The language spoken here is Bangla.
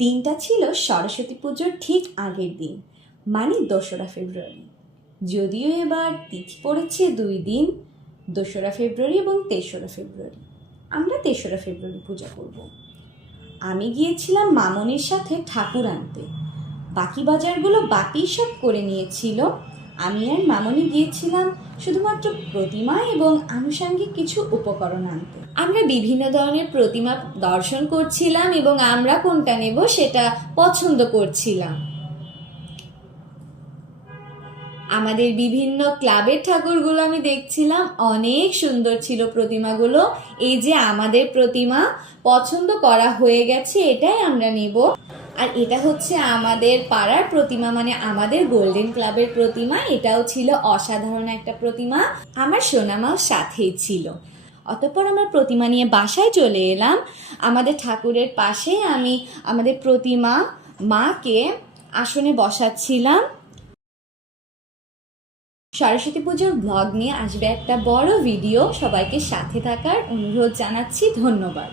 দিনটা ছিল সরস্বতী পুজোর ঠিক আগের দিন, মানে 2রা ফেব্রুয়ারি। যদিও এবার তিথি পড়েছে 2 দিন, 2রা ফেব্রুয়ারি এবং 3রা ফেব্রুয়ারি। আমরা 3রা ফেব্রুয়ারি পূজা করব। আমি গিয়েছিলাম মামনির সাথে ঠাকুর আনতে। বাকি বাজারগুলো বাপি সব করে নিয়েছিল। আমি আর মামনি গিয়েছিলাম শুধুমাত্র প্রতিমা এবং আনুষঙ্গিক কিছু উপকরণ আনতে। আমরা বিভিন্ন ধরনের প্রতিমা দর্শন করছিলাম এবং আমরা কোনটা নেব সেটা পছন্দ করছিলাম। আমাদের বিভিন্ন ক্লাবের ঠাকুরগুলো আমি দেখছিলাম, অনেক সুন্দর ছিল প্রতিমাগুলো। এই যে আমাদের প্রতিমা পছন্দ করা হয়ে গেছে, এটাই আমরা নেব। আর এটা হচ্ছে আমাদের পাড়ার প্রতিমা, মানে আমাদের গোল্ডেন ক্লাবের প্রতিমা। এটাও ছিল অসাধারণ একটা প্রতিমা। আমার সোনামাও সাথেই ছিল। অতঃপর আমার প্রতিমা নিয়ে বাসায় চলে এলাম। আমাদের ঠাকুরের পাশে আমি আমাদের প্রতিমা মাকে আসনে বসাচ্ছিলাম। সরস্বতী পুজোর ব্লগ নিয়ে আসবে একটা বড় ভিডিও। সবাইকে সাথে থাকার অনুরোধ জানাচ্ছি। ধন্যবাদ।